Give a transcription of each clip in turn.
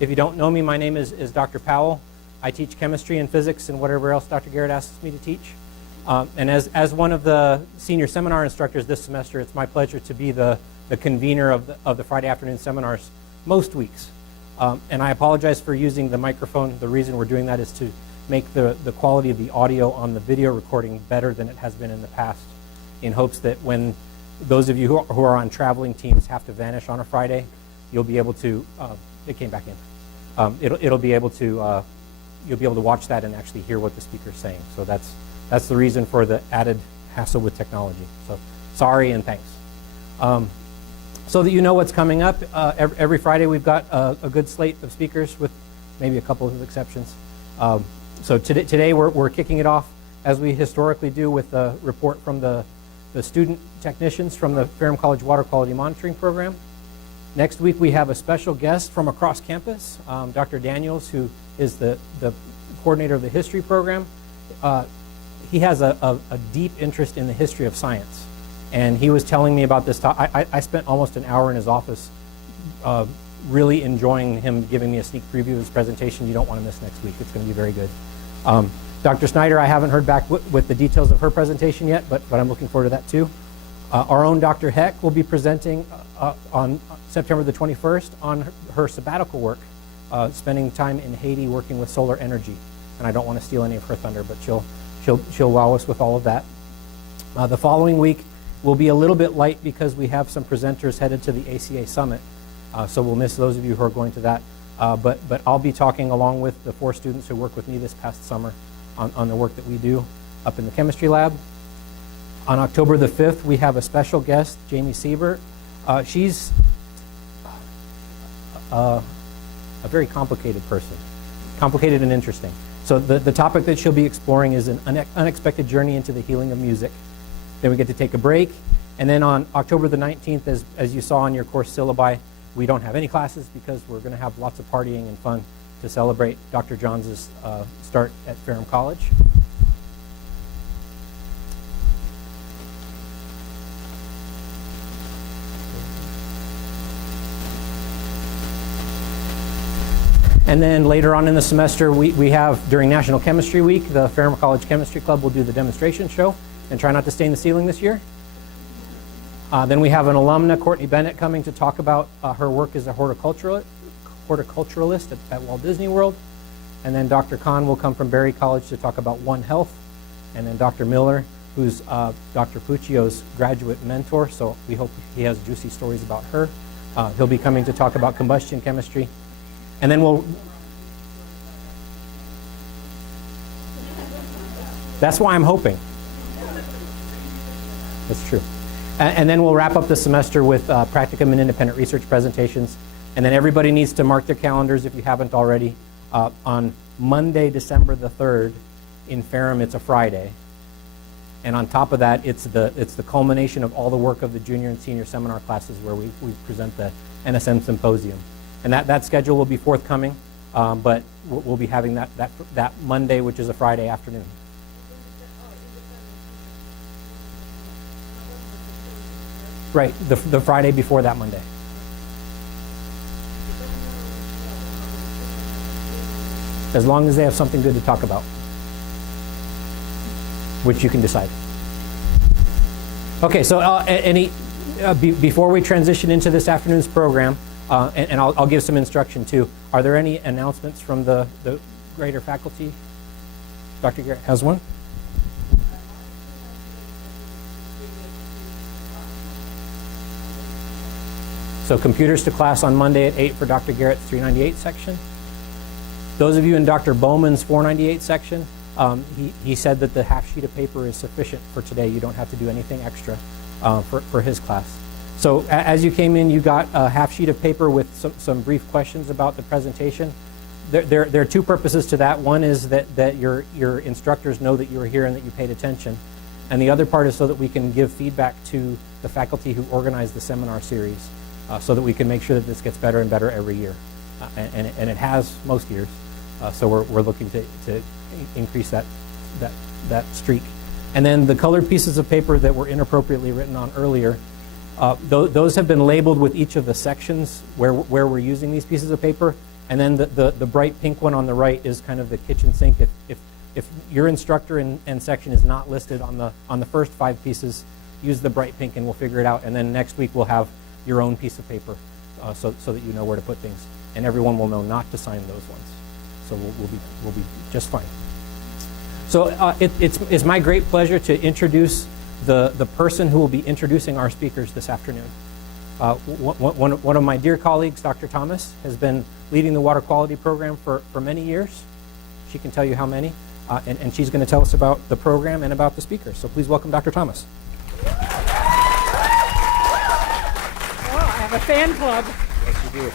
If you don't know me, my name is Dr. Powell. I teach chemistry and physics and whatever else Dr. Garrett asks me to teach. And as one of the senior seminar instructors this semester, it's my pleasure to be the convener of the Friday afternoon seminars most weeks. And I apologize for using the microphone. The reason we're doing that is to make the quality of the audio on the video recording better than it has been in the past, in hopes that when those of you who are on traveling teams have to vanish on a Friday, you'll be able to, it came back in. It'll be able to, you'll be able to watch that and actually hear what the speaker's saying. So that's the reason for the added hassle with technology. So sorry and thanks. So that you know what's coming up, every Friday we've got a good slate of speakers with maybe a couple of exceptions. So today we're kicking it off as we historically do with a report from the student technicians from the Ferrum College Water Quality Monitoring Program. Next week we have a special guest from across campus, Dr. Daniels, who is the coordinator of the history program. He has a deep interest in the history of science. And he was telling me about this. I spent almost an hour in his office really enjoying him giving me a sneak preview of his presentation. You don't want to miss next week. It's going to be very good. Dr. Snyder, I haven't heard back with the details of her presentation yet, but I'm looking forward to that too. Our own Dr. Heck will be presenting on September the 21st on her sabbatical work, spending time in Haiti working with solar energy. And I don't want to steal any of her thunder, but she'll wow us with all of that. The following week will be a little bit light because we have some presenters headed to the ACA Summit. So we'll miss those of you who are going to that. But I'll be talking along with the 4 students who worked with me this past summer on the work that we do up in the chemistry lab. On October the 5th, we have a special guest, Jamie Siebert. She's a very complicated person, complicated and interesting. So the topic that she'll be exploring is an unexpected journey into the healing of music. Then we get to take a break. And then on October the 19th, as you saw on your course syllabi, we don't have any classes because we're going to have lots of partying and fun to celebrate Dr. Johns' start at Ferrum College. And then later on in the semester, we have, during National Chemistry Week, the Ferrum College Chemistry Club will do the demonstration show and try not to stain the ceiling this year. Then we have an alumna, Courtney Bennett, coming to talk about her work as a horticulturalist at Walt Disney World. And then Dr. Kahn will come from Berry College to talk about One Health. And then Dr. Miller, who's Dr. Puccio's graduate mentor, so we hope he has juicy stories about her. He'll be coming to talk about combustion chemistry. And then that's why I'm hoping. That's true. And then we'll wrap up the semester with practicum and independent research presentations. And then everybody needs to mark their calendars if you haven't already. On Monday, December the 3rd, in Ferrum, it's a Friday. And on top of that, it's the culmination of all the work of the junior and senior seminar classes where we present the NSM Symposium. And that schedule will be forthcoming, but we'll be having that Monday, which is a Friday afternoon. Right, the Friday before that Monday. As long as they have something good to talk about, which you can decide. Okay, so before we transition into this afternoon's program, and I'll give some instruction too, are there any announcements from the greater faculty? Dr. Garrett has one. So computers to class on Monday at 8 for Dr. Garrett's 398 section. Those of you in Dr. Bowman's 498 section, he said that the half sheet of paper is sufficient for today. You don't have to do anything extra for his class. So as you came in, you got a half sheet of paper with some brief questions about the presentation. There are 2 purposes to that. One is that your instructors know that you were here and that you paid attention. And the other part is so that we can give feedback to the faculty who organized the seminar series. So that we can make sure that this gets better and better every year. And it has most years. So we're looking to increase that streak. And then the colored pieces of paper that were inappropriately written on earlier, those have been labeled with each of the sections where we're using these pieces of paper. And then the bright pink one on the right is kind of the kitchen sink. If your instructor and section is not listed on the first 5 pieces, use the bright pink and we'll figure it out. And then next week we'll have your own piece of paper so that you know where to put things. And everyone will know not to sign those ones. So we'll be just fine. So it's my great pleasure to introduce the person who will be introducing our speakers this afternoon. One of my dear colleagues, Dr. Thomas, has been leading the water quality program for many years. She can tell you how many. And she's going to tell us about the program and about the speakers. So please welcome Dr. Thomas. Oh, I have a fan club. Yes, you do.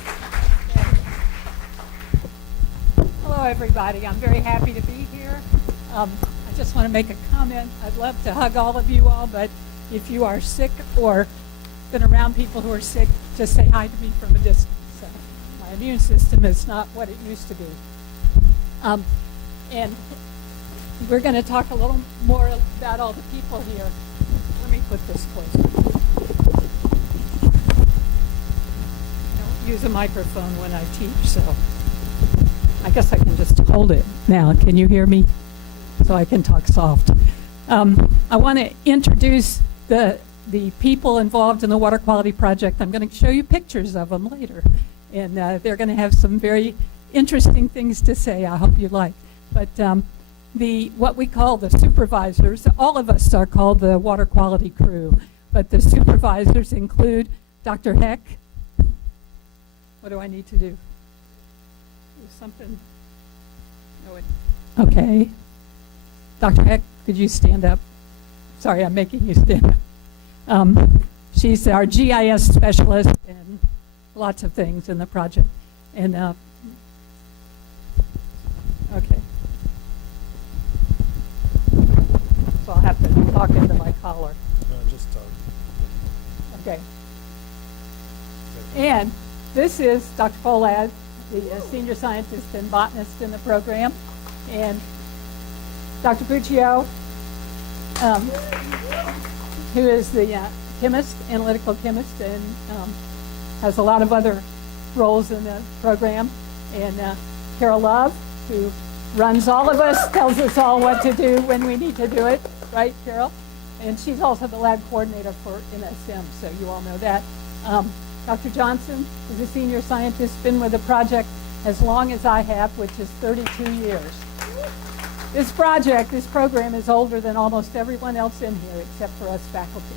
Hello, everybody. I'm very happy to be here. I just want to make a comment. I'd love to hug all of you all, but if you are sick or been around people who are sick, just say hi to me from a distance. My immune system is not what it used to be. And we're going to talk a little more about all the people here. Let me put this closer. I don't use a microphone when I teach, so I guess I can just hold it now. Can you hear me? So I can talk soft. I want to introduce the people involved in the water quality project. I'm going to show you pictures of them later, and they're going to have some very interesting things to say. I hope you like. But what we call the supervisors, all of us are called the water quality crew, but the supervisors include Dr. Heck. What do I need to do? Something? No, okay. Dr. Heck, could you stand up? Sorry, I'm making you stand up. She's our GIS specialist and lots of things in the project. And okay. So I'll have to talk into my collar. No, just talk. Okay. And this is Dr. Pohlad, the senior scientist and botanist in the program, and Dr. Puccio, who is the chemist, analytical chemist, and has a lot of other roles in the program, and Carol Love, who runs all of us, tells us all what to do when we need to do it, right, Carol? And she's also the lab coordinator for MSM, so you all know that. Dr. Johnson is a senior scientist, been with the project as long as I have, which is 32 years. This program is older than almost everyone else in here except for us faculty.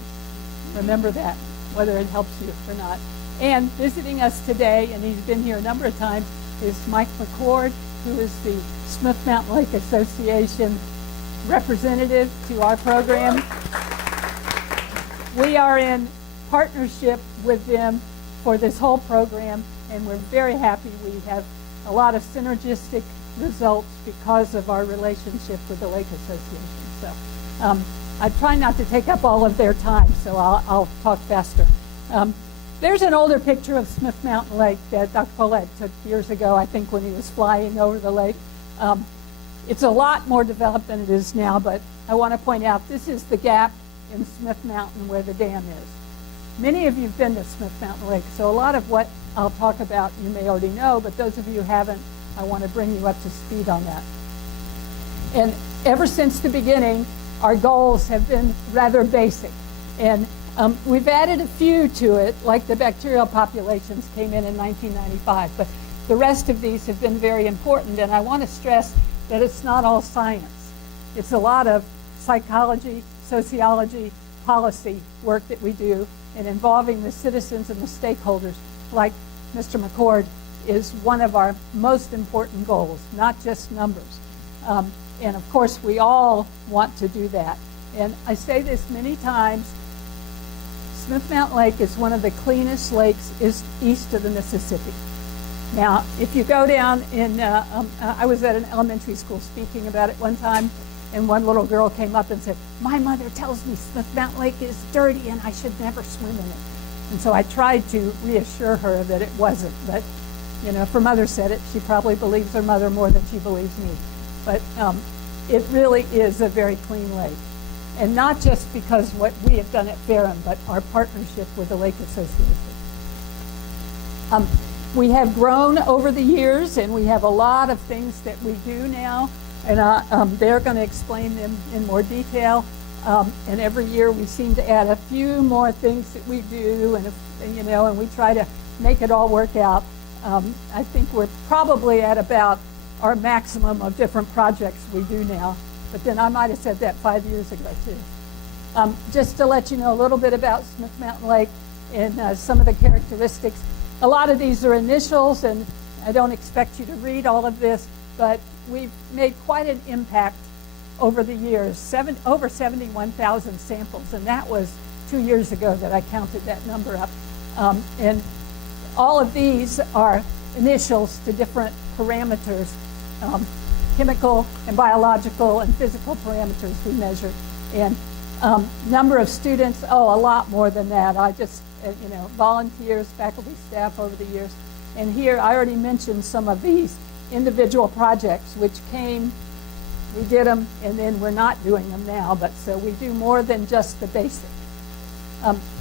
Remember that, whether it helps you or not. And visiting us today, and he's been here a number of times, is Mike Mccord, who is the Smith Mountain Lake Association representative to our program. We are in partnership with them for this whole program, and we're very happy. We have a lot of synergistic results because of our relationship with the Lake Association. So I try not to take up all of their time, so I'll talk faster. There's an older picture of Smith Mountain Lake that Dr. Pohlad took years ago, I think, when he was flying over the lake. It's a lot more developed than it is now, but I want to point out this is the gap in Smith Mountain where the dam is. Many of you have been to Smith Mountain Lake, so a lot of what I'll talk about you may already know, but those of you who haven't, I want to bring you up to speed on that. And ever since the beginning, our goals have been rather basic. And we've added a few to it, like the bacterial populations came in 1995, but the rest of these have been very important, and I want to stress that it's not all science. It's a lot of psychology, sociology, policy work that we do, and involving the citizens and the stakeholders, like Mr. Mccord, is one of our most important goals, not just numbers. And of course, we all want to do that. And I say this many times, Smith Mountain Lake is one of the cleanest lakes east of the Mississippi. Now, if you go down in, I was at an elementary school speaking about it one time, and one little girl came up and said, "My mother tells me Smith Mountain Lake is dirty and I should never swim in it." And so I tried to reassure her that it wasn't. But, you know, if her mother said it, she probably believes her mother more than she believes me. But it really is a very clean lake. And not just because what we have done at Ferrum, but our partnership with the Lake Association. We have grown over the years, and we have a lot of things that we do now, and they're going to explain them in more detail. And every year we seem to add a few more things that we do, and we try to make it all work out. I think we're probably at about our maximum of different projects we do now, but then I might have said that 5 years ago too. Just to let you know a little bit about Smith Mountain Lake and some of the characteristics. A lot of these are initials, and I don't expect you to read all of this, but we've made quite an impact over the years, over 71,000 samples, and that was 2 years ago that I counted that number up. And all of these are initials to different parameters, chemical and biological and physical parameters we measure. And number of students, a lot more than that. I just, volunteers, faculty, staff over the years. And here, I already mentioned some of these individual projects which came, we did them, and then we're not doing them now, but so we do more than just the basic.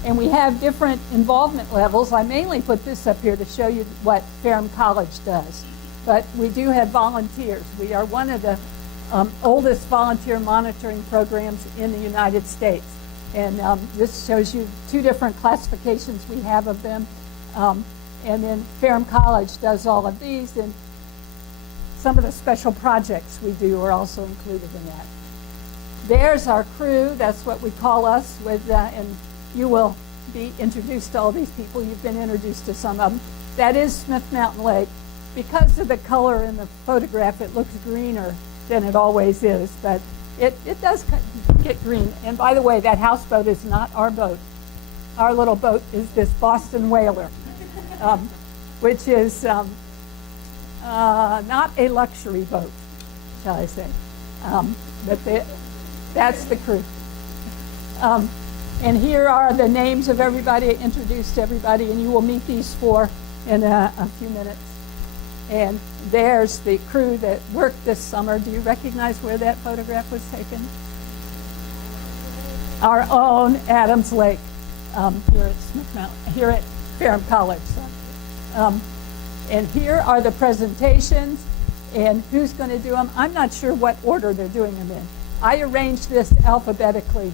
And we have different involvement levels. I mainly put this up here to show you what Ferrum College does. But we do have volunteers. We are one of the oldest volunteer monitoring programs in the United States. And this shows you 2 different classifications we have of them. And then Ferrum College does all of these, and some of the special projects we do are also included in that. There's our crew. That's what we call us. And you will be introduced to all these people. You've been introduced to some of them. That is Smith Mountain Lake. Because of the color in the photograph, it looks greener than it always is, but it does get green. And by the way, that houseboat is not our boat. Our little boat is this Boston Whaler, which is not a luxury boat, shall I say. But that's the crew. And here are the names of everybody, introduced to everybody, and you will meet these 4 in a few minutes. And there's the crew that worked this summer. Do you recognize where that photograph was taken? Our own Adams Lake, here at Smith Mountain, here at Ferrum College. And here are the presentations, and who's going to do them. I'm not sure what order they're doing them in. I arranged this alphabetically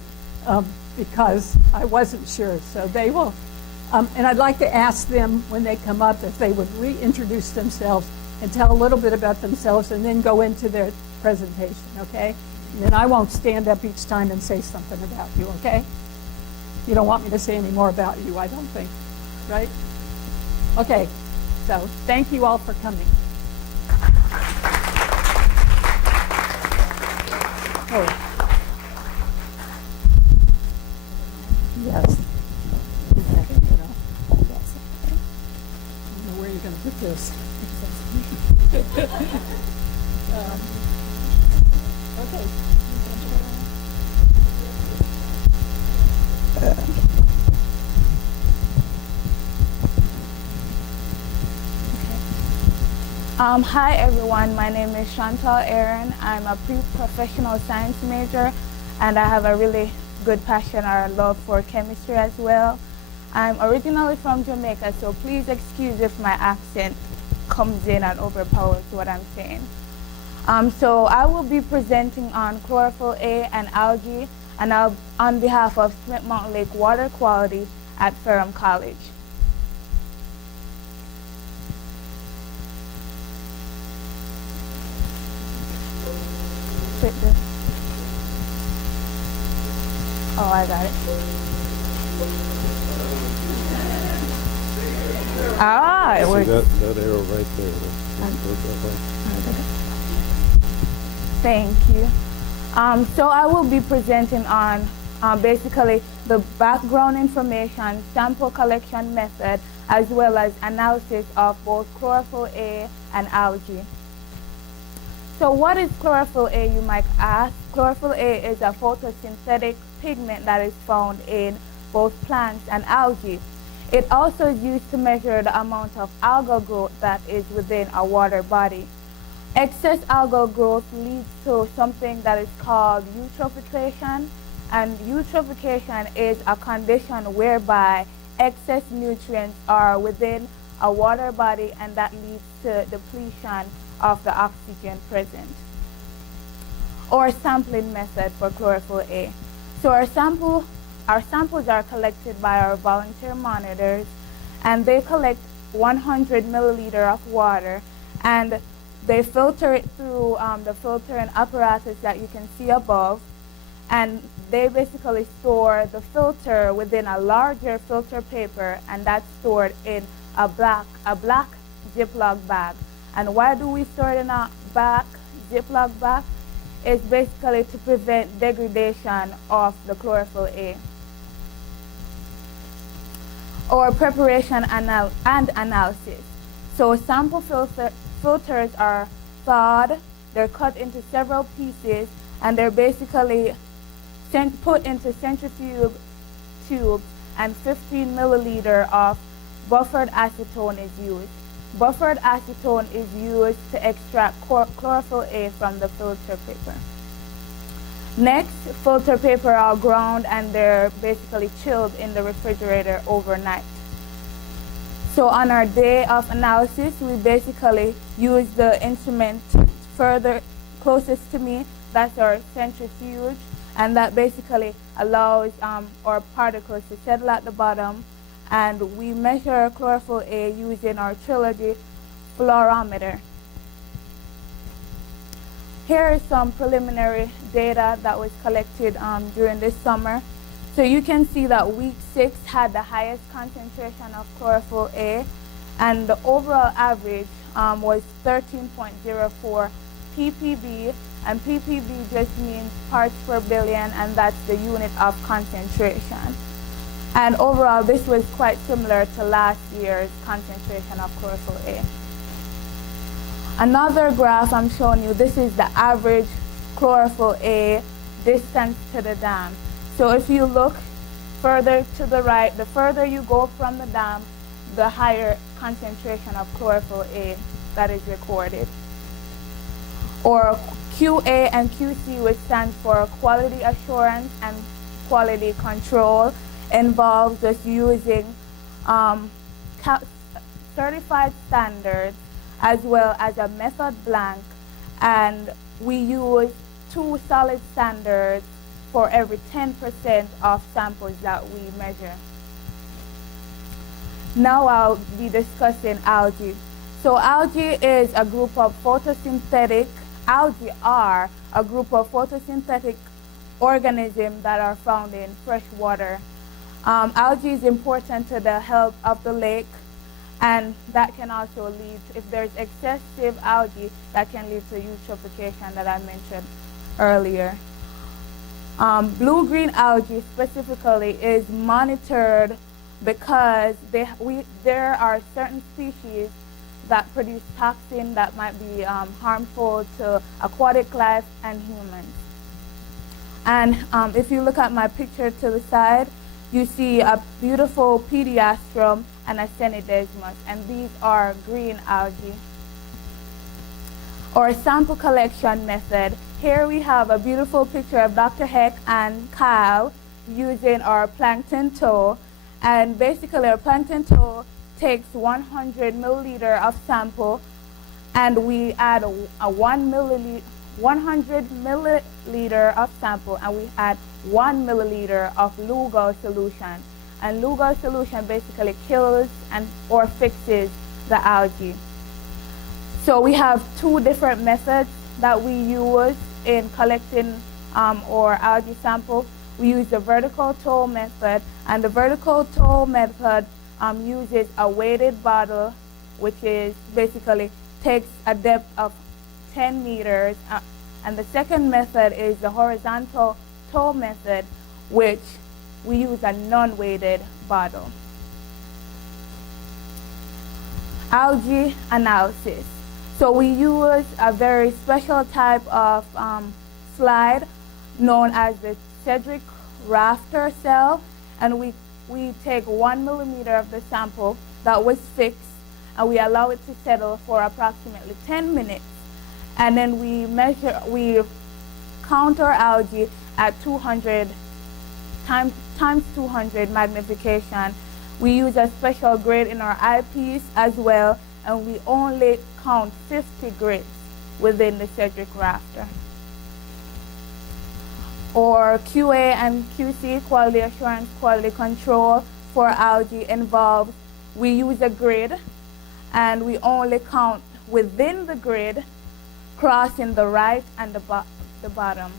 because I wasn't sure. So they will. And I'd like to ask them when they come up if they would reintroduce themselves and tell a little bit about themselves and then go into their presentation, okay? And then I won't stand up each time and say something about you, okay? You don't want me to say any more about you, I don't think, right? Okay, so thank you all for coming. Oh. Yes. Going to put this. Okay. Hi everyone, my name is Chantal Aaron. I'm a pre-professional science major, and I have a really good passion or love for chemistry as well. I'm originally from Jamaica, so please excuse if my accent comes in and overpowers what I'm saying. So I will be presenting on Chlorophyll-A and algae, and on behalf of Smith Mountain Lake water quality at Ferrum College. Oh, I got it. It works. That arrow right there. Thank you. So I will be presenting on basically the background information, sample collection method, as well as analysis of both Chlorophyll-A and algae. So what is Chlorophyll-A, you might ask? Chlorophyll-A is a photosynthetic pigment that is found in both plants and algae. It also is used to measure the amount of algal growth that is within a water body. Excess algal growth leads to something that is called eutrophication, and eutrophication is a condition whereby excess nutrients are within a water body, and that leads to depletion of the oxygen present. Or sampling method for chlorophyll-A. So our samples are collected by our volunteer monitors, and they collect 100 milliliter of water, and they filter it through the filtering apparatus that you can see above, and they basically store the filter within a larger filter paper, and that's stored in a black Ziploc bag. And why do we store it in a Ziploc bag? It's basically to prevent degradation of the chlorophyll-A. Or preparation and analysis. So sample filters are thawed, they're cut into several pieces, and they're basically put into centrifuge tubes, and 15 milliliter of buffered acetone is used. Buffered acetone is used to extract chlorophyll-A from the filter paper. Next, filter paper are ground, and they're basically chilled in the refrigerator overnight. So on our day of analysis, we basically use the instrument further closest to me. That's our centrifuge, and that basically allows our particles to settle at the bottom. And we measure chlorophyll-A using our trilogy fluorometer. Here is some preliminary data that was collected during this summer. So you can see that week 6 had the highest concentration of chlorophyll-A, and the overall average was 13.04 ppb, and ppb just means parts per billion, and that's the unit of concentration. And overall, this was quite similar to last year's concentration of chlorophyll-A. Another graph I'm showing you, this is the average chlorophyll-A distance to the dam. So if you look further to the right, the further you go from the dam, the higher concentration of chlorophyll-A that is recorded. Or QA and QC, which stands for quality assurance and quality control, involves us using certified standards as well as a method blank, and we use 2 solid standards for every 10% of samples that we measure. Now I'll be discussing algae. So algae is a group of algae are a group of photosynthetic organisms that are found in fresh water. Algae is important to the health of the lake, and that can also lead, if there's excessive algae, that can lead to eutrophication that I mentioned earlier. Blue-green algae specifically is monitored because there are certain species that produce toxin that might be harmful to aquatic life and humans. And if you look at my picture to the side, you see a beautiful pediastrum and a Senidesmus, and these are green algae. Or sample collection method. Here we have a beautiful picture of Dr. Heck and Kyle using our plankton tow. And basically our plankton tow takes 100 milliliter of sample, and we add a 100 milliliter of sample, and we add 1 milliliter of Lugol solution. And Lugol solution basically kills or fixes the algae. So we have 2 different methods that we use in collecting our algae sample. We use the vertical tow method, and the vertical tow method uses a weighted bottle, which is basically takes a depth of 10 meters. And the second method is the horizontal tow method, which we use a non-weighted bottle. Algae analysis. So we use a very special type of slide known as the Cedric rafter cell, and we take 1 millimeter of the sample that was fixed, and we allow it to settle for approximately 10 minutes. And then we count our algae at 200 times 200 magnification We use a special grade in our eyepiece as well, and we only count 50 grids within the cedric rafter. Or QA and QC, quality assurance, quality control for algae involves we use a grid and we only count within the grid, crossing the right and the bottom.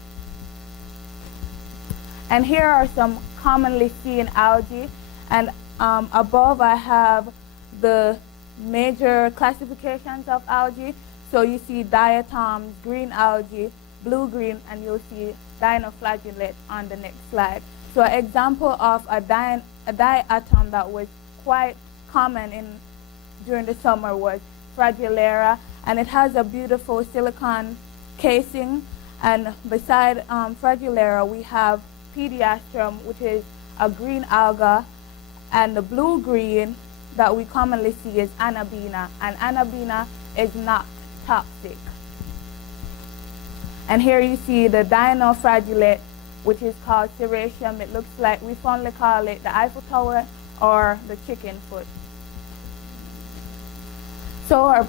And here are some commonly seen algae, and above I have the major classifications of algae. So you see diatoms, green algae, blue-green, and you'll see dinoflagellate on the next slide. So an example of a diatom that was quite common during the summer was Fragilera, and it has a beautiful silicon casing. And beside Fragilera, we have Pediastrum, which is a green alga, and the blue-green that we commonly see is Anabina, and Anabina is not toxic. And here you see the dinoflagellate, which is called Serratium. It looks like, we fondly call it the Eiffel Tower or the chicken foot. So our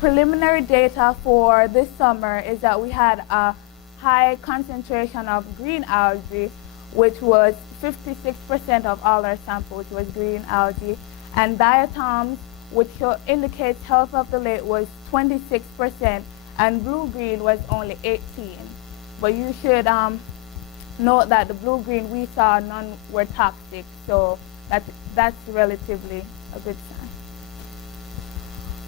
preliminary data for this summer is that we had a high concentration of green algae, which was 56% of all our samples was green algae, and diatoms, which indicates health of the lake, was 26%, and blue-green was only 18%. But you should note that the blue-green we saw, none were toxic, so that's relatively a good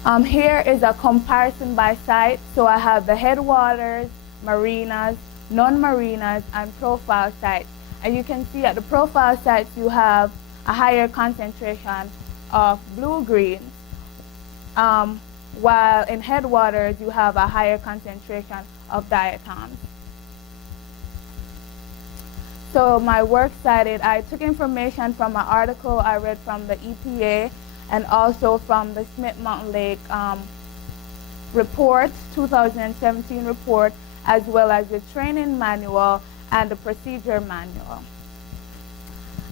sign. Here is a comparison by site. So I have the headwaters, marinas, non-marinas, and profile sites. And you can see at the profile sites you have a higher concentration of blue-greens, while in headwaters you have a higher concentration of diatoms. So my work cited, I took information from an article I read from the EPA and also from the Smith Mountain Lake report, 2017 report, as well as the training manual and the procedure manual.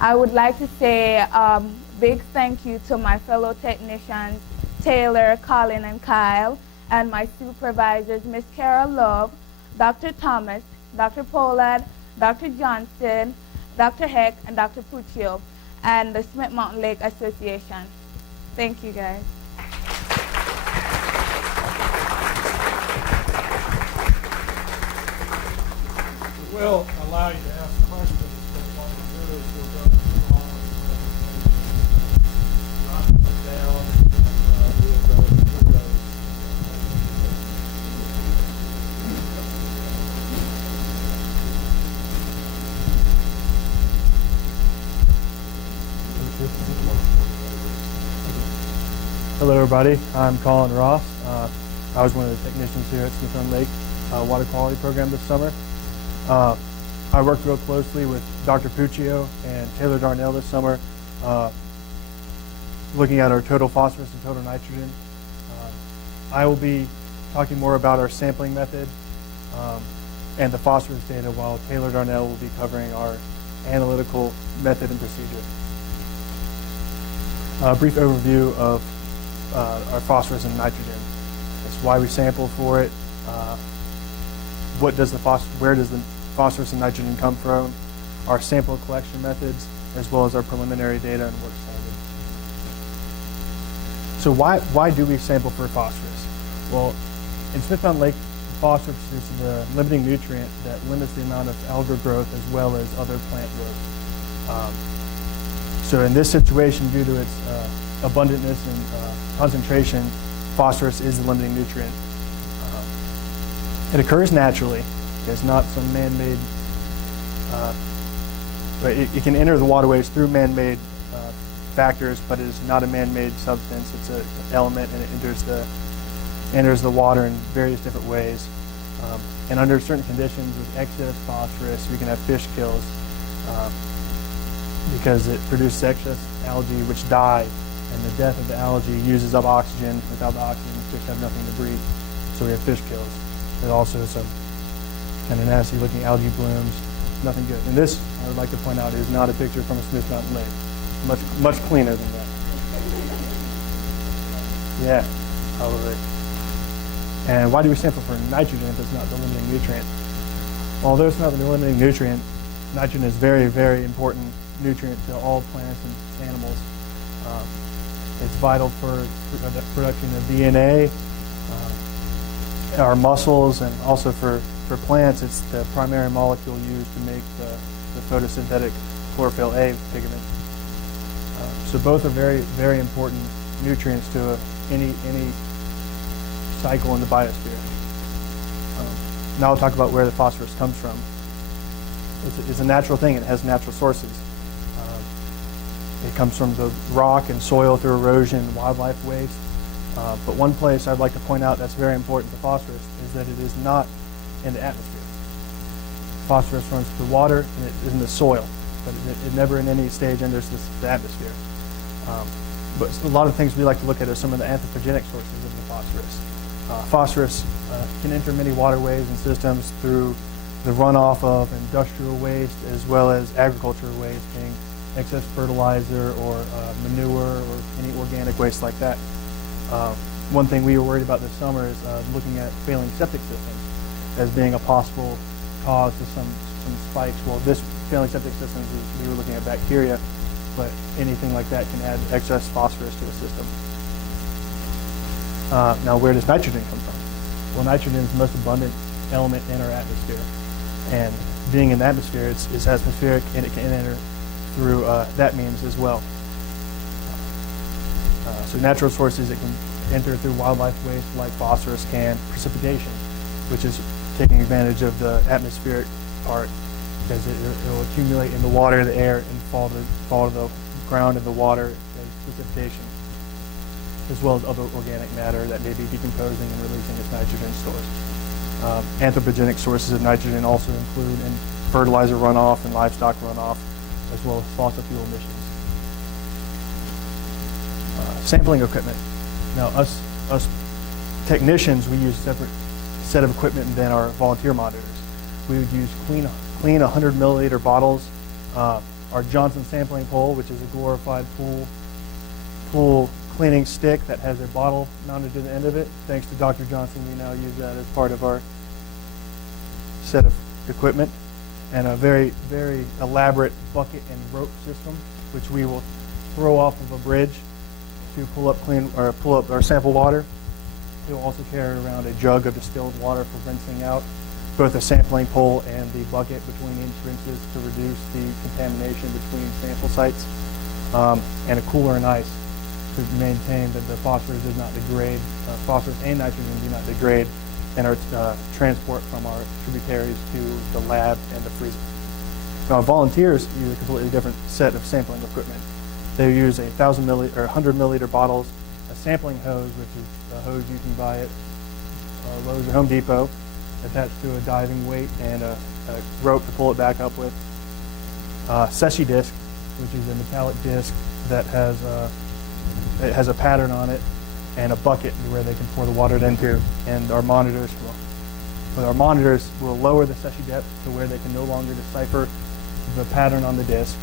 I would like to say a big thank you to my fellow technicians, Taylor, Colin, and Kyle, and my supervisors, Ms. Carol Love, Dr. Thomas, Dr. Pohlad, Dr. Johnson, Dr. Heck, and Dr. Puccio, and the Smith Mountain Lake Association. Thank you, guys. We'll allow you to ask questions, but what we'll do is we'll go through all of the presentations, knock them down, and we'll go through those. Hello, everybody. I'm Colin Ross. I was one of the technicians here at Smith Mountain Lake Water Quality Program this summer. I worked real closely with Dr. Puccio and Taylor Darnell this summer, looking at our total phosphorus and total nitrogen. I will be talking more about our sampling method and the phosphorus data, while Taylor Darnell will be covering our analytical method and procedure. A brief overview of our phosphorus and nitrogen. That's why we sample for it. Where does the phosphorus and nitrogen come from? Our sample collection methods, as well as our preliminary data and work cited. So why do we sample for phosphorus? Well, in Smith Mountain Lake, phosphorus is the limiting nutrient that limits the amount of algal growth as well as other plant growth. So in this situation, due to its abundantness and concentration, phosphorus is the limiting nutrient. It occurs naturally. It's not some man-made, but it can enter the waterways through man-made factors, but it is not a man-made substance. It's an element, and it enters the water in various different ways. And under certain conditions with excess phosphorus, we can have fish kills because it produces excess algae which die, and the death of the algae uses up oxygen. Without the oxygen, fish have nothing to breathe, so we have fish kills. There's also some kind of nasty looking algae blooms, nothing good. And this, I would like to point out, is not a picture from a Smith Mountain Lake. much cleaner than that. Yeah, probably. And why do we sample for nitrogen if it's not the limiting nutrient? Although it's not the limiting nutrient, nitrogen is very, very important nutrient to all plants and animals. It's vital for production of DNA, our muscles, and also for plants, it's the primary molecule used to make the photosynthetic Chlorophyll-A pigment. So both are very, very important nutrients to any cycle in the biosphere. Now I'll talk about where the phosphorus comes from. It's a natural thing. It has natural sources. It comes from the rock and soil through erosion, wildlife waste. But one place I'd like to point out that's very important to phosphorus is that it is not in the atmosphere. Phosphorus runs through water and it is in the soil, but it never in any stage enters the atmosphere. But a lot of things we like to look at are some of the anthropogenic sources of the phosphorus. Phosphorus can enter many waterways and systems through the runoff of industrial waste as well as agricultural waste, being excess fertilizer or manure or any organic waste like that. One thing we were worried about this summer is looking at failing septic systems as being a possible cause to some spikes. Well, this failing septic systems, we were looking at bacteria, but anything like that can add excess phosphorus to a system. Now, where does nitrogen come from? Well, nitrogen is the most abundant element in our atmosphere. And being in the atmosphere, it's atmospheric and it can enter through that means as well. So natural sources, it can enter through wildlife waste like phosphorus can, precipitation, which is taking advantage of the atmospheric part because it will accumulate in the water, the air, and fall to the ground and the water as precipitation, as well as other organic matter that may be decomposing and releasing its nitrogen stores. Anthropogenic sources of nitrogen also include in fertilizer runoff and livestock runoff, as well as fossil fuel emissions. Sampling equipment. Now, us technicians, we use a separate set of equipment than our volunteer monitors. We would use clean 100 milliliter bottles. Our Johnson sampling pole, which is a glorified pool cleaning stick that has a bottle mounted to the end of it. Thanks to Dr. Johnson, we now use that as part of our set of equipment. And a very, very elaborate bucket and rope system, which we will throw off of a bridge to pull up our sample water. We'll also carry around a jug of distilled water for rinsing out both the sampling pole and the bucket between each rinses to reduce the contamination between sample sites, and a cooler and ice to maintain that the phosphorus does not degrade. Phosphorus and nitrogen do not degrade in our transport from our tributaries to the lab and the freezer. Now, volunteers use a completely different set of sampling equipment. They use 1,000 milliliter or 100 milliliter bottles, a sampling hose, which is a hose you can buy at Lowe's or Home Depot, attached to a diving weight and a rope to pull it back up with. Seshi disc, which is a metallic disc that has a pattern on it, and a bucket where they can pour the water into. And our monitors will lower the Seshi depth to where they can no longer decipher the pattern on the disc.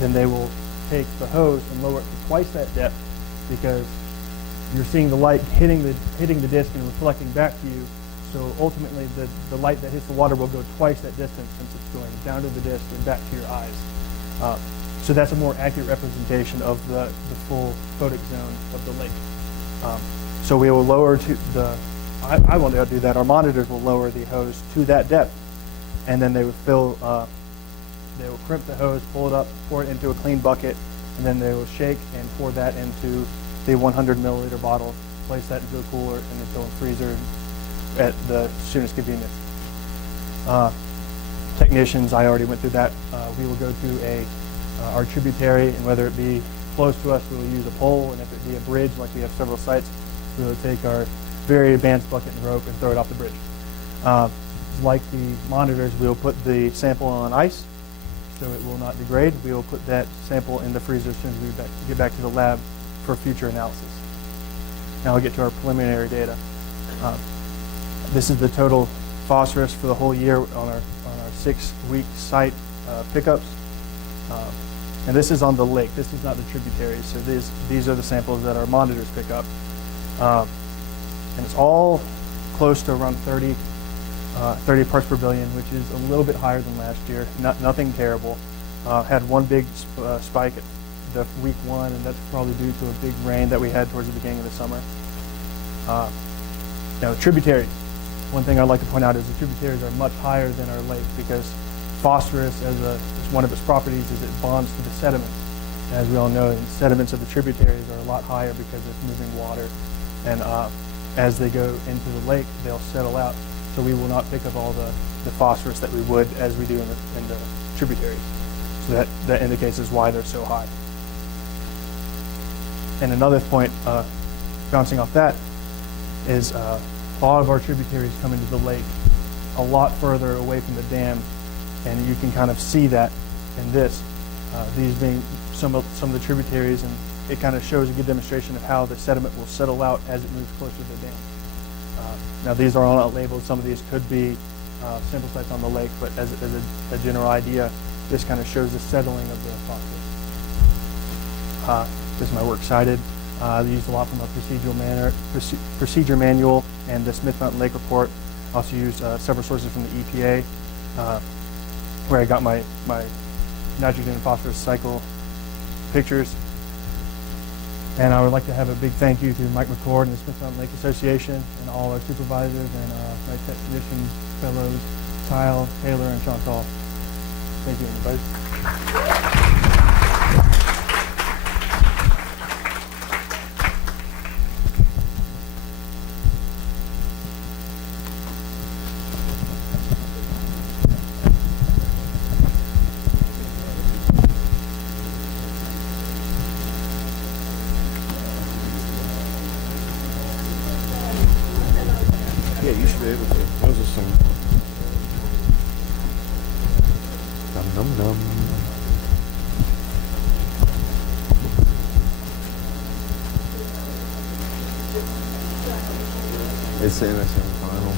Then they will take the hose and lower it to twice that depth, because you're seeing the light hitting the disc and reflecting back to you. So ultimately, the light that hits the water will go twice that distance, since it's going down to the disc and back to your eyes. So that's a more accurate representation of the full photic zone of the lake. So we will lower to I won't be able to do that. Our monitors will lower the hose to that depth, and then they will they will crimp the hose, pull it up, pour it into a clean bucket, and then they will shake and pour that into the 100 milliliter bottle, place that into a cooler, and then fill in the freezer at the soonest convenience. Technicians, I already went through that. We will go to our tributary, and whether it be close to us, we will use a pole, and if it be a bridge, like we have several sites, we will take our very advanced bucket and rope and throw it off the bridge. Like the monitors, we will put the sample on ice so it will not degrade. We will put that sample in the freezer as soon as we get back to the lab for future analysis. Now we'll get to our preliminary data. This is the total phosphorus for the whole year on our 6-week site pickups. And this is on the lake. This is not the tributaries. So these are the samples that our monitors pick up. And it's all close to around 30 parts per billion, which is a little bit higher than last year. Nothing terrible. Had one big spike at the week 1, and that's probably due to a big rain that we had towards the beginning of the summer. Now, tributaries. One thing I'd like to point out is the tributaries are much higher than our lake because phosphorus, as one of its properties, is it bonds to the sediment. As we all know, the sediments of the tributaries are a lot higher because it's moving water. And as they go into the lake, they'll settle out. So we will not pick up all the phosphorus that we would as we do in the tributaries. So that indicates is why they're so high. And another point, bouncing off that, is a lot of our tributaries come into the lake a lot further away from the dam, and you can kind of see that in this. These being some of the tributaries, and it kind of shows a good demonstration of how the sediment will settle out as it moves closer to the dam. Now these are all not labeled. Some of these could be sample sites on the lake, but as a general idea, this kind of shows the settling of the phosphorus. This is my work cited. I used a lot from a procedure manual and the Smith Mountain Lake Report. I also used several sources from the EPA, where I got my nitrogen and phosphorus cycle pictures. And I would like to have a big thank you to Mike Mccord and the Smith Mountain Lake Association and all our supervisors and my technician fellows, Kyle, Taylor, and Chantal. Thank you, everybody. Yeah, you should be able to. Those are some num num. It's the MSM final.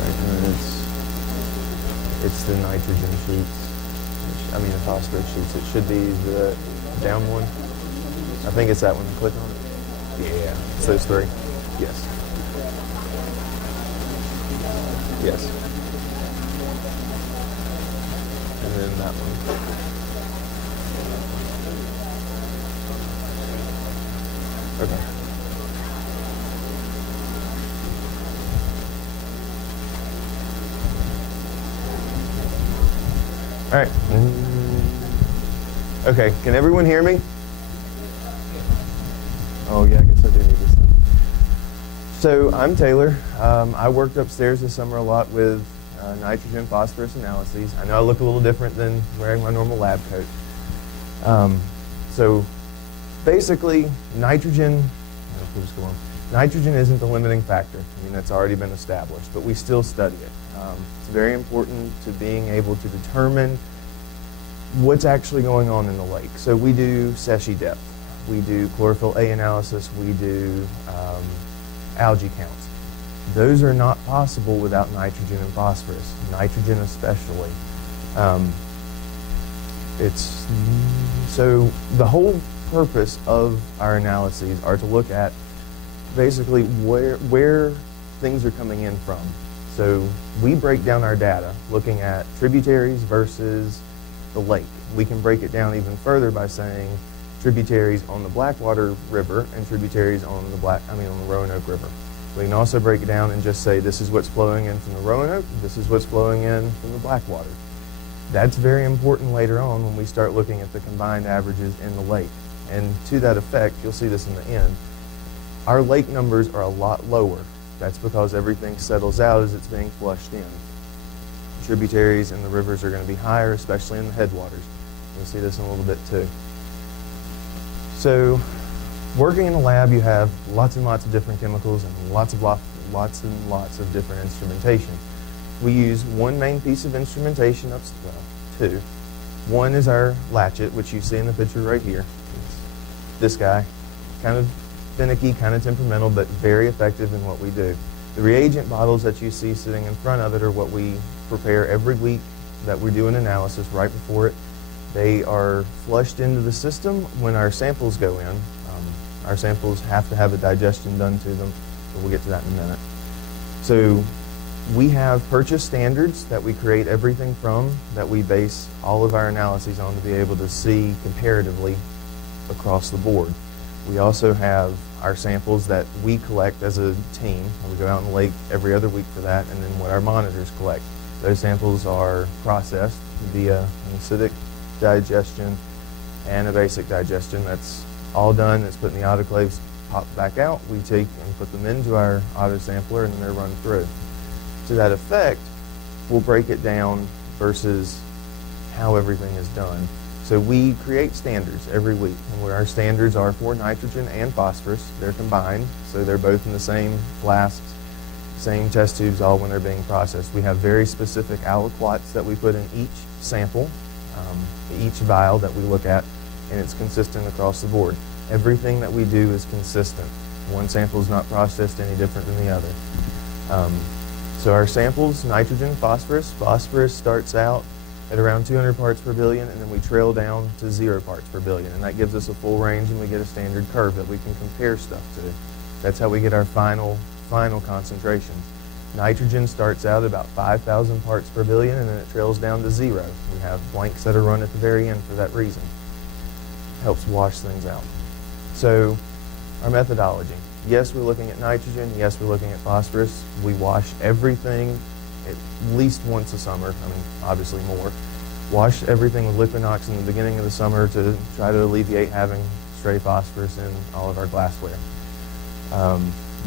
Right, and it's the nitrogen sheets. The phosphorus sheets. It should be the down one. I think it's that one. Click on it. Yeah, it's those three. Yes. Yes. And then that one. Okay. All right. Okay, can everyone hear me? Oh yeah, I guess I do need this thing. So I'm Taylor. I worked upstairs this summer a lot with nitrogen phosphorus analyses. I know I look a little different than wearing my normal lab coat. So basically, nitrogen isn't the limiting factor. That's already been established, but we still study it. It's very important to being able to determine what's actually going on in the lake. So we do Secchi depth, we do Chlorophyll-A analysis, we do algae counts. Those are not possible without nitrogen and phosphorus, nitrogen especially. So the whole purpose of our analyses are to look at basically where things are coming in from. So we break down our data looking at tributaries versus the lake. We can break it down even further by saying tributaries on the Blackwater River and tributaries on the Roanoke River. We can also break it down and just say this is what's flowing in from the Roanoke, this is what's flowing in from the Blackwater. That's very important later on when we start looking at the combined averages in the lake. And to that effect, you'll see this in the end, our lake numbers are a lot lower. That's because everything settles out as it's being flushed in. Tributaries and the rivers are going to be higher, especially in the headwaters. You'll see this in a little bit too. So, working in a lab, you have lots and lots of different chemicals and lots and lots of different instrumentation. We use one main piece of instrumentation, two. One is our latchet, which you see in the picture right here. It's this guy, kind of finicky, kind of temperamental, but very effective in what we do. The reagent bottles that you see sitting in front of it are what we prepare every week that we do an analysis right before it. They are flushed into the system when our samples go in. Our samples have to have a digestion done to them, but we'll get to that in a minute. So we have purchase standards that we create everything from, that we base all of our analyses on to be able to see comparatively across the board. We also have our samples that we collect as a team. We go out in the lake every other week for that, and then what our monitors collect. Those samples are processed via an acidic digestion and a basic digestion. That's all done. It's put in the autoclaves, popped back out. We take and put them into our auto sampler, and then they're run through. To that effect, we'll break it down versus how everything is done. So we create standards every week, and where our standards are for nitrogen and phosphorus. They're combined, so they're both in the same flasks, same test tubes, all when they're being processed. We have very specific aliquots that we put in each sample, each vial that we look at, and it's consistent across the board. Everything that we do is consistent. One sample is not processed any different than the other. So our samples, nitrogen, phosphorus. Phosphorus starts out at around 200 parts per billion, and then we trail down to 0 parts per billion. And that gives us a full range, and we get a standard curve that we can compare stuff to. That's how we get our final concentrations. Nitrogen starts out at about 5,000 parts per billion, and then it trails down to 0. We have blanks that are run at the very end for that reason. Helps wash things out. So our methodology. Yes, we're looking at nitrogen. Yes, we're looking at phosphorus. We wash everything at least once a summer. I mean, obviously more. Wash everything with Liquinox in the beginning of the summer to try to alleviate having stray phosphorus in all of our glassware.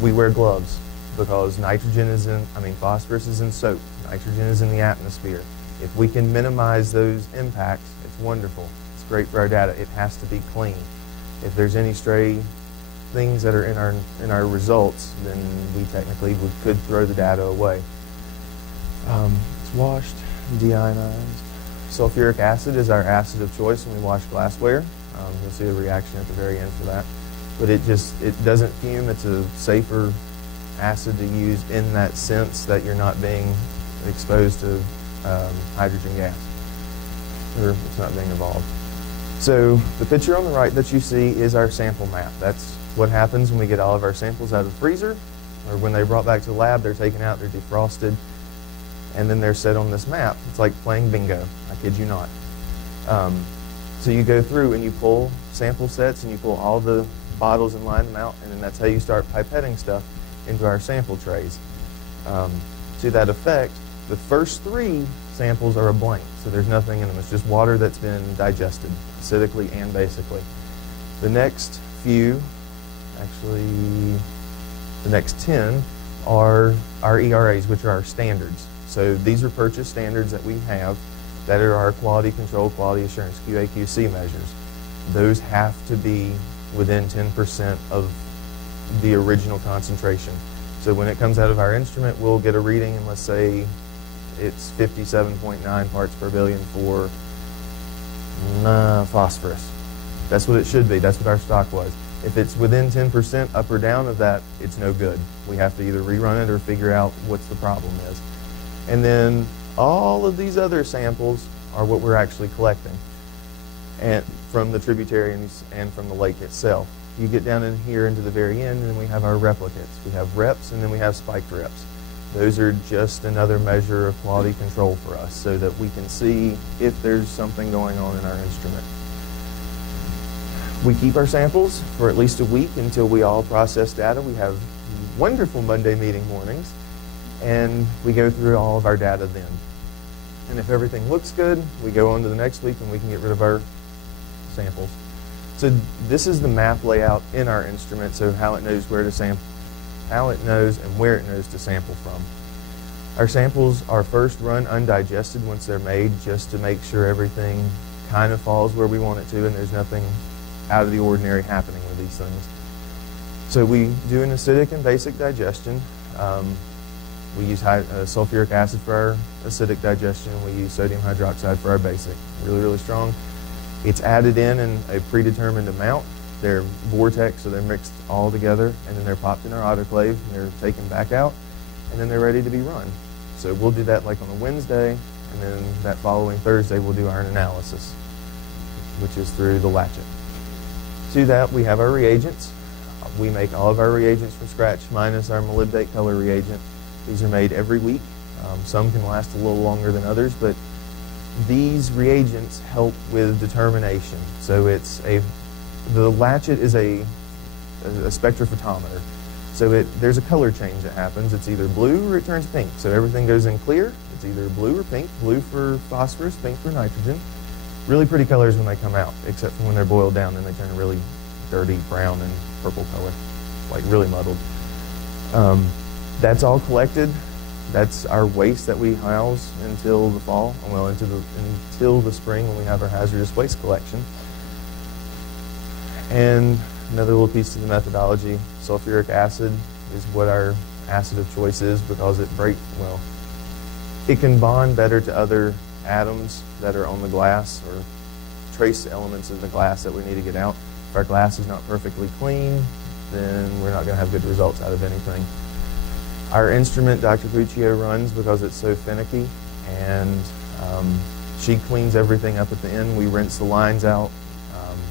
We wear gloves because phosphorus is in soap. Nitrogen is in the atmosphere. If we can minimize those impacts, it's wonderful. It's great for our data. It has to be clean. If there's any stray things that are in our results, then we technically could throw the data away. It's washed, deionized. Sulfuric acid is our acid of choice when we wash glassware. You'll see a reaction at the very end for that. But it doesn't fume. It's a safer acid to use in that sense that you're not being exposed to hydrogen gas, or it's not being evolved. So the picture on the right that you see is our sample map. That's what happens when we get all of our samples out of the freezer, or when they're brought back to the lab, they're taken out, they're defrosted, and then they're set on this map. It's like playing bingo, I kid you not. So you go through and you pull sample sets and you pull all the bottles and line them out, and then that's how you start pipetting stuff into our sample trays. To that effect, the first 3 samples are a blank, so there's nothing in them. It's just water that's been digested, acidically and basically. The next few, actually the next 10, are our ERAs, which are our standards. So these are purchase standards that we have that are our quality control, quality assurance, QA/QC measures. Those have to be within 10% of the original concentration. So when it comes out of our instrument, we'll get a reading, and let's say it's 57.9 parts per billion for phosphorus. That's what it should be. That's what our stock was. If it's within 10% up or down of that, it's no good. We have to either rerun it or figure out what's the problem is. And then all of these other samples are what we're actually collecting, and from the tributaries and from the lake itself. You get down in here into the very end, and then we have our replicates. We have reps, and then we have spiked reps. Those are just another measure of quality control for us so that we can see if there's something going on in our instrument. We keep our samples for at least a week until we all process data. We have wonderful Monday meeting mornings, and we go through all of our data then. And if everything looks good, we go on to the next week and we can get rid of our samples. So this is the map layout in our instrument, so how it knows where to sample, how it knows and where it knows to sample from. Our samples are first run undigested once they're made, just to make sure everything kind of falls where we want it to and there's nothing out of the ordinary happening with these things. So we do an acidic and basic digestion. We use sulfuric acid for our acidic digestion. We use sodium hydroxide for our basic. Really, really strong. It's added in a predetermined amount. They're vortex, so they're mixed all together, and then they're popped in our autoclave, and they're taken back out, and then they're ready to be run. So we'll do that like on a Wednesday, and then that following Thursday we'll do our analysis. which is through the latchet. To that, we have our reagents. We make all of our reagents from scratch, minus our molybdate color reagent. These are made every week. Some can last a little longer than others, but these reagents help with determination. So the latchet is a spectrophotometer. So there's a color change that happens. It's either blue or it turns pink. So everything goes in clear. It's either blue or pink. Blue for phosphorus, pink for nitrogen. Really pretty colors when they come out, except for when they're boiled down, then they turn a really dirty brown and purple color, like really muddled. That's all collected. That's our waste that we house until the fall, well, until the spring when we have our hazardous waste collection. And another little piece to the methodology, sulfuric acid is what our acid of choice is because it can bond better to other atoms that are on the glass or trace elements of the glass that we need to get out. If our glass is not perfectly clean, then we're not going to have good results out of anything. Our instrument, Dr. Puccio, runs because it's so finicky, and she cleans everything up at the end. We rinse the lines out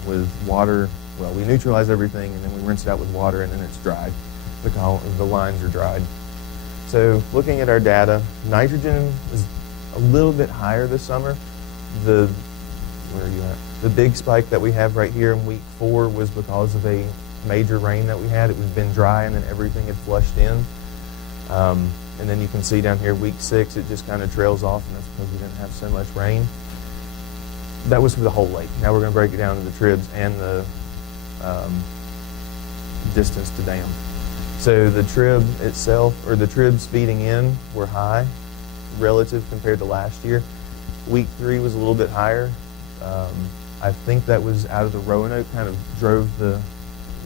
with water. Well, we neutralize everything, and then we rinse it out with water, and then it's dried. The lines are dried. So looking at our data, nitrogen is a little bit higher this summer. Where are you at? The big spike that we have right here in week 4 was because of a major rain that we had. It was been dry, and then everything had flushed in. And then you can see down here, week 6, it just kind of trails off, and that's because we didn't have so much rain. That was for the whole lake. Now we're going to break it down to the tribs and the distance to dam. So the trib itself, or the tribs feeding in, were high relative compared to last year. Week 3 was a little bit higher. I think that was out of the Roanoke, kind of drove the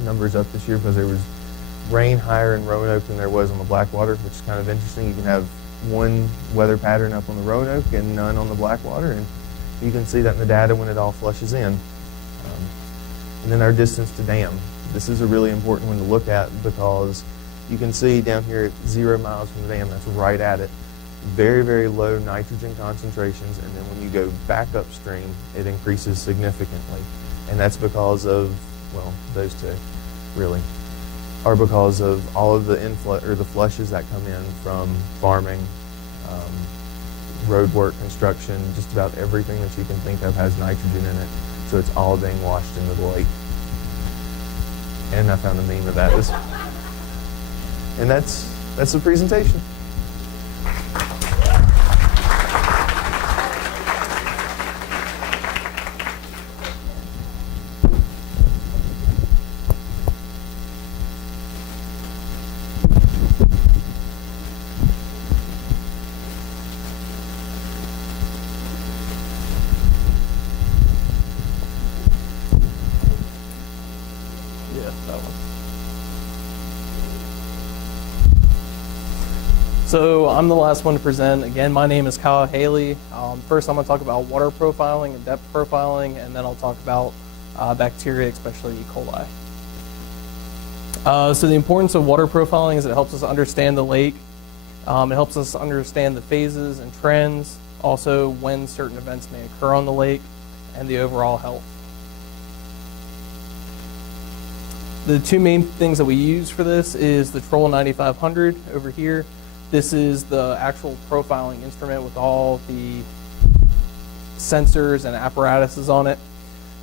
numbers up this year because there was rain higher in Roanoke than there was on the Blackwater, which is kind of interesting. You can have one weather pattern up on the Roanoke and none on the Blackwater, and you can see that in the data when it all flushes in. And then our distance to dam. This is a really important one to look at because you can see down here at 0 miles from the dam, that's right at it, very, very low nitrogen concentrations, and then when you go back upstream, it increases significantly. And that's because of, well, those two, really, are because of all of the the flushes that come in from farming, road work, construction, just about everything that you can think of has nitrogen in it. So it's all being washed into the lake. And I found a meme of that. And that's the presentation. So I'm the last one to present. Again, my name is Kyle Haley. First, I'm going to talk about water profiling and depth profiling, and then I'll talk about bacteria, especially E. coli. So the importance of water profiling is it helps us understand the lake. It helps us understand the phases and trends, also when certain events may occur on the lake, and the overall health. The two main things that we use for this is the Troll 9500 over here. This is the actual profiling instrument with all the sensors and apparatuses on it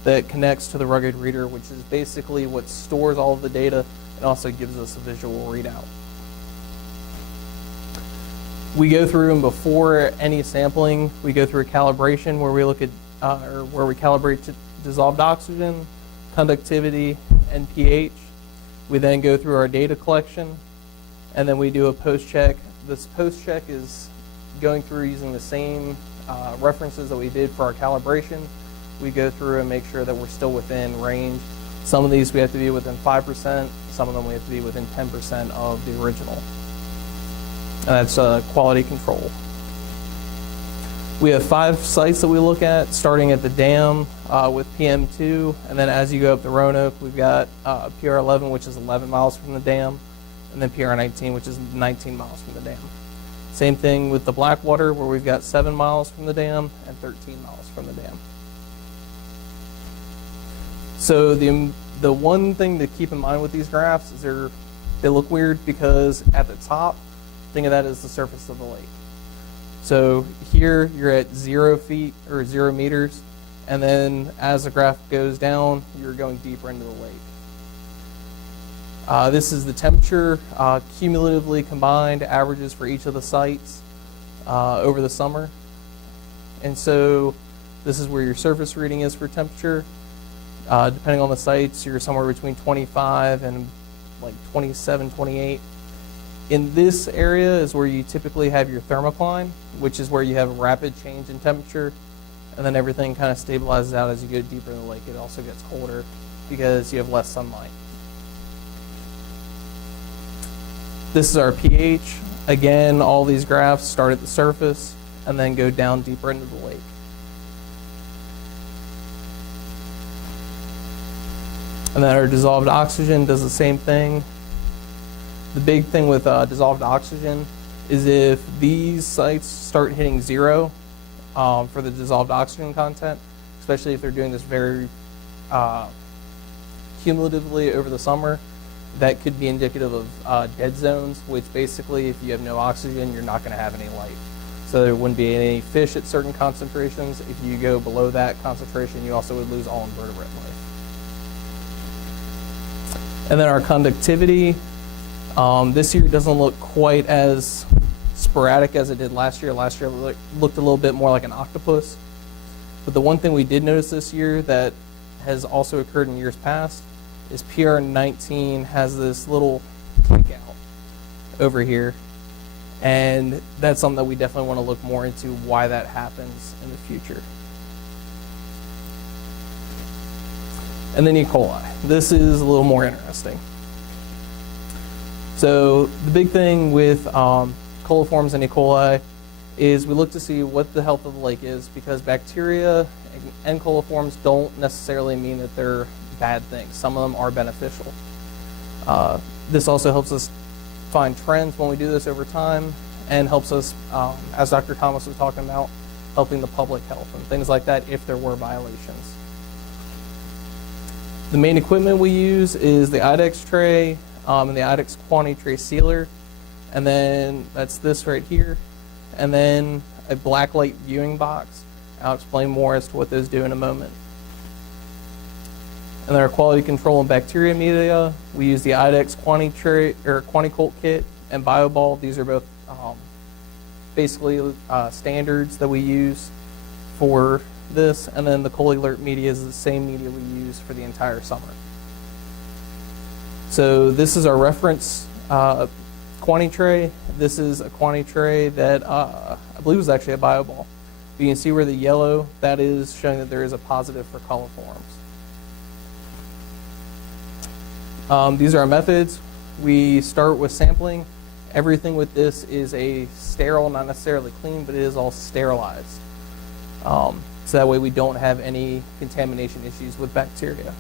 that connects to the rugged reader, which is basically what stores all of the data and also gives us a visual readout. We go through, and before any sampling, we go through a calibration where we look at, where we calibrate dissolved oxygen, conductivity, and pH. We then go through our data collection, and then we do a post-check. This post-check is going through using the same references that we did for our calibration. We go through and make sure that we're still within range. Some of these we have to be within 5%, some of them we have to be within 10% of the original. And that's quality control. We have 5 sites that we look at, starting at the dam with PM2, and then as you go up the Roanoke, we've got PR11, which is 11 miles from the dam, and then PR19, which is 19 miles from the dam. Same thing with the Blackwater, where we've got 7 miles from the dam and 13 miles from the dam. So the one thing to keep in mind with these graphs is they look weird because at the top, think of that as the surface of the lake. So here you're at 0 feet or 0 meters, and then as the graph goes down, you're going deeper into the lake. This is the temperature cumulatively combined averages for each of the sites over the summer. And so this is where your surface reading is for temperature. Depending on the sites, you're somewhere between 25 and like 27, 28. In this area is where you typically have your thermocline, which is where you have a rapid change in temperature, and then everything kind of stabilizes out as you go deeper in the lake. It also gets colder because you have less sunlight. This is our pH. Again, all these graphs start at the surface and then go down deeper into the lake. And then our dissolved oxygen does the same thing. The big thing with dissolved oxygen is if these sites start hitting 0 for the dissolved oxygen content, especially if they're doing this very cumulatively over the summer, that could be indicative of dead zones, which basically if you have no oxygen, you're not going to have any life. So there wouldn't be any fish at certain concentrations. If you go below that concentration, you also would lose all invertebrate life. And then our conductivity. This year doesn't look quite as sporadic as it did last year. Last year it looked a little bit more like an octopus. But the one thing we did notice this year that has also occurred in years past is PR19 has this little kick out over here. And that's something that we definitely want to look more into why that happens in the future. And then E. coli. This is a little more interesting. So the big thing with coliforms and E. coli is we look to see what the health of the lake is, because bacteria and coliforms don't necessarily mean that they're bad things. Some of them are beneficial. This also helps us find trends when we do this over time, and helps us, as Dr. Thomas was talking about, helping the public health and things like that if there were violations. The main equipment we use is the IDEX tray and the IDEX quantity tray sealer, and then that's this right here, and then a blacklight viewing box. I'll explain more as to what those do in a moment. And then our quality control and bacteria media, we use the IDEX quantity tray or QuantiCult kit and BioBall. These are both basically standards that we use for this, and then the ColiAlert media is the same media we use for the entire summer. So this is our reference quantity tray. This is a quantity tray that I believe was actually a BioBall. You can see where the yellow, that is showing that there is a positive for coliforms. These are our methods. We start with sampling. Everything with this is a sterile, not necessarily clean, but it is all sterilized. So that way we don't have any contamination issues with bacteria.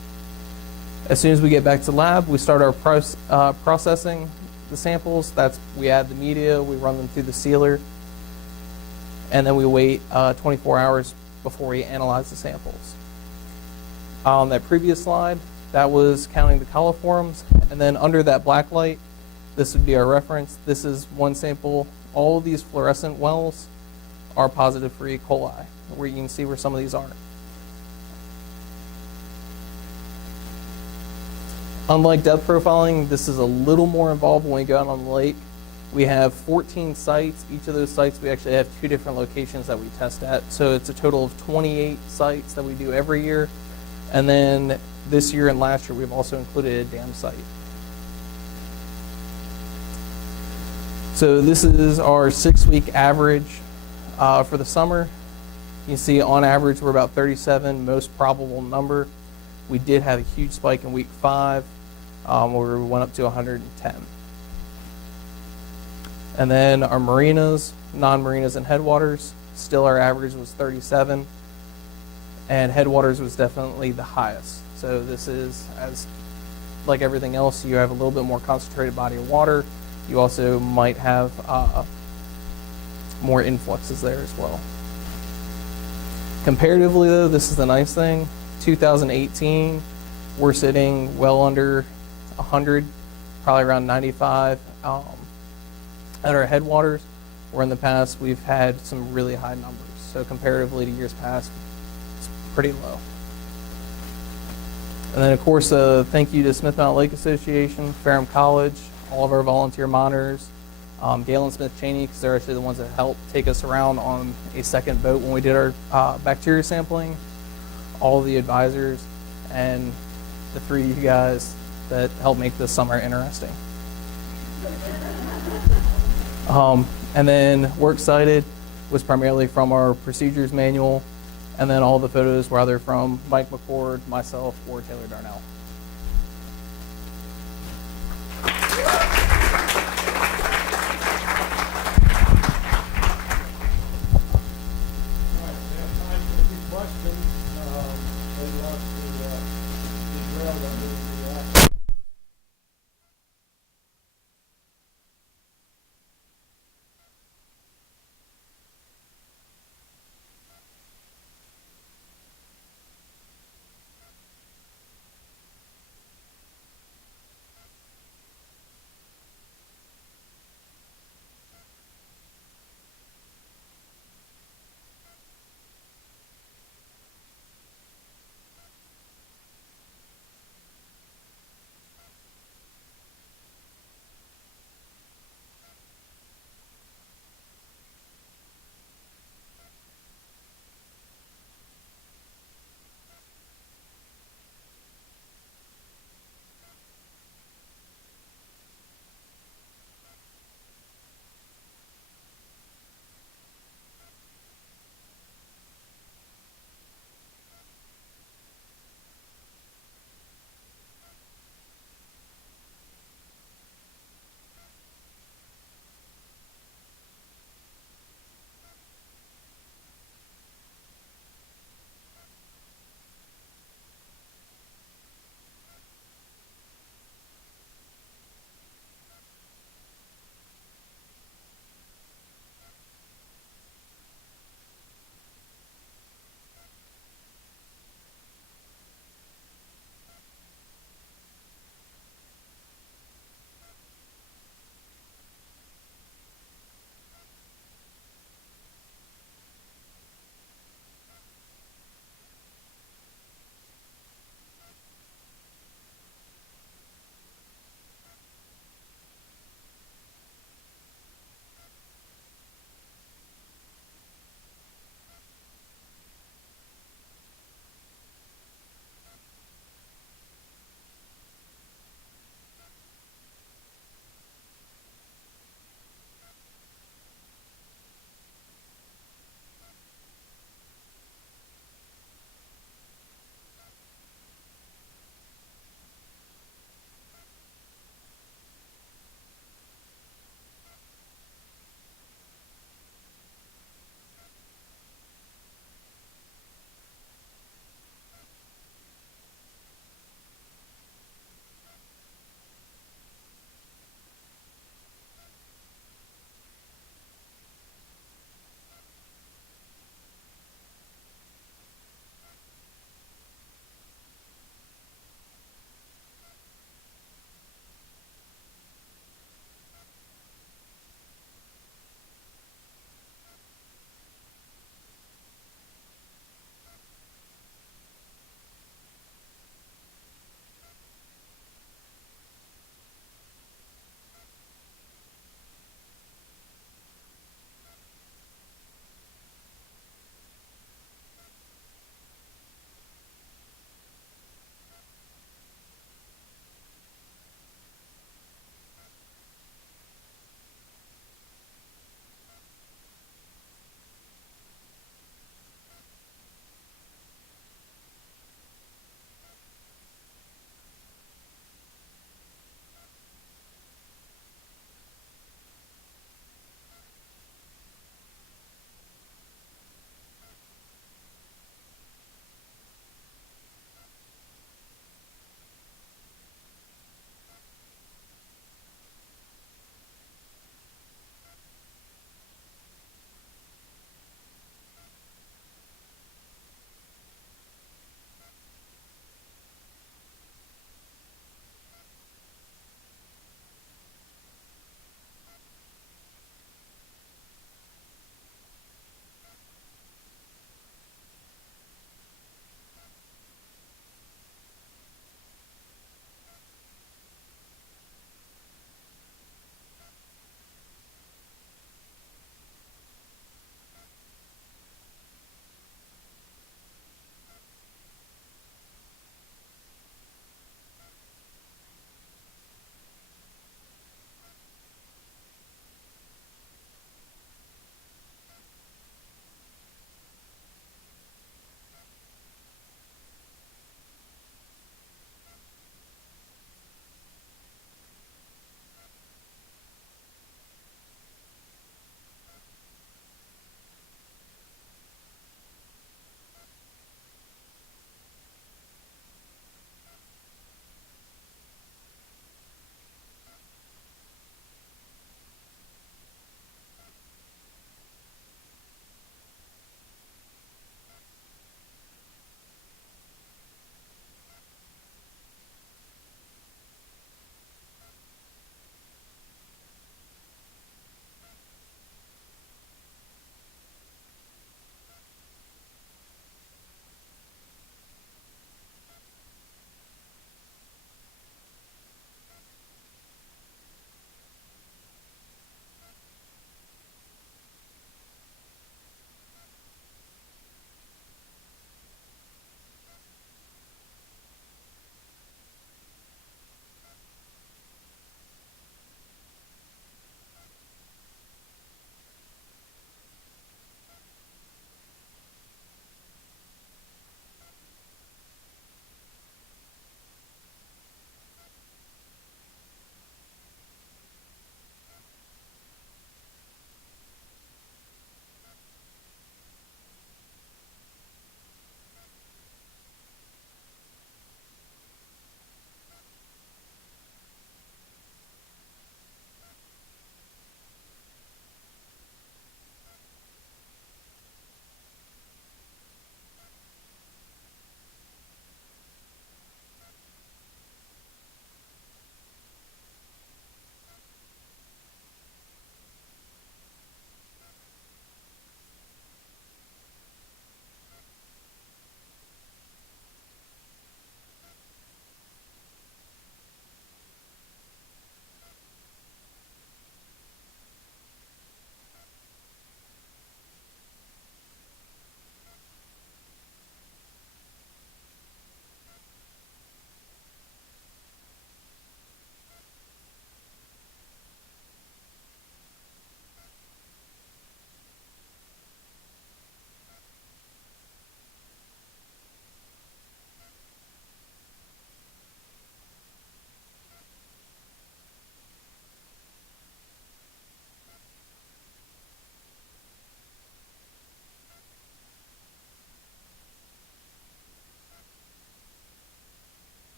As soon as we get back to lab, we start our processing the samples. We add the media, we run them through the sealer, and then we wait 24 hours before we analyze the samples. On that previous slide, that was counting the coliforms, and then under that black light, this would be our reference. This is one sample. All of these fluorescent wells are positive for E. coli, where you can see where some of these aren't. Unlike depth profiling, this is a little more involved when we go out on the lake. We have 14 sites. Each of those sites, we actually have 2 different locations that we test at. So it's a total of 28 sites that we do every year. And then this year and last year, we've also included a dam site. So this is our 6-week average for the summer. You can see on average we're about 37, most probable number. We did have a huge spike in week 5 where we went up to 110. And then our marinas, non-marinas and headwaters, still our average was 37. And headwaters was definitely the highest. So this is, as like everything else, you have a little bit more concentrated body of water. You also might have more influxes there as well. Comparatively though, this is the nice thing. 2018, we're sitting well under 100, probably around 95 at our headwaters, where in the past we've had some really high numbers. So comparatively to years past, it's pretty low. And then, of course, thank you to Smith Mountain Lake Association, Ferrum College, all of our volunteer monitors, Galen Smith Cheney, because they're actually the ones that helped take us around on a second boat when we did our bacteria sampling, all of the advisors, and the three of you guys that helped make this summer interesting. And then Works Cited was primarily from our procedures manual, and then all the photos were either from Mike Mccord, myself, or Taylor Darnell.